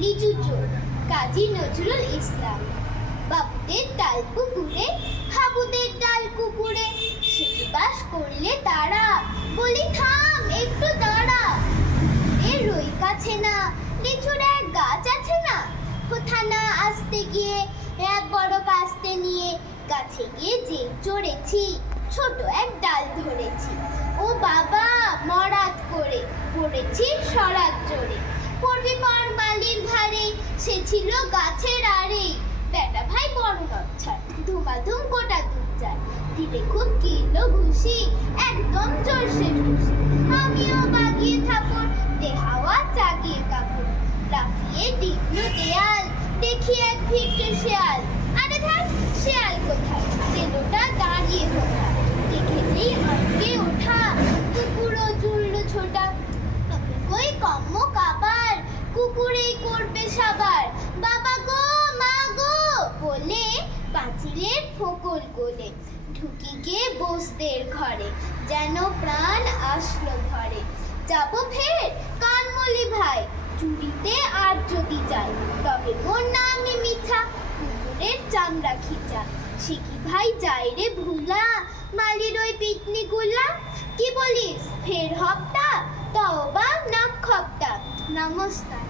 লিচু চোর কাজী নজরুল ইসলাম। বাবুদের ডাল পুকুরে, হাবুদের ডাল কুকুরে, শিখে বাস করলে তারা, বলি থাম একটু দাঁড়া। এর রই কাছে না, লিচুর এক গাছ আছে না, থানা আসতে গিয়ে এক বড় কাস্তে নিয়ে গাছে গিয়ে যে চড়েছি, ছোট এক ডাল ধরেছি। ও বাবা মরাত করে পড়েছি সরাত চড়ে, পড়বি পর মালির ঘাড়ে, সে ছিল গাছের আড়ে। বেটা ভাই বড় নচ্ছার, ধুমাধুম গোটা দুধ যায়, দিলে খুব কিলো ঘুষি, একদম চড়ছে ঢুসি। আমিও বাগিয়ে থাপড়, দেহাওয়া জাগিয়ে কাপড়, লাফিয়ে ডিগলো দেয়াল, দেখি এক ভিটে শেয়াল। আরে ধ্যাৎ, শেয়াল কোথায়, তেলোটা দাঁড়িয়ে কোথায়, দেখেছেই আটকে ওঠা, কুকুরও জুড়লো ছোটা। কই কম্ম কাবার, কুকুরেই করবে সাবার, বাবা গো মা গো বলে পাঁচিলের ফোকল কোলে ঢুকি গিয়ে বসদের ঘরে, যেন প্রাণ আসলো ধরে। যাবো ফের কানমলি ভাই, চুরিতে আর যদি যাই, তবে মোর নামে মিছা, কুকুরের চামড়া খিচা। সে কি ভাই যাই রে ভুলা, মালির ওই পিটনি গুলা। কি বলিস ফের হপ্তা, তওবা নাক খপ্তা। নমস্কার।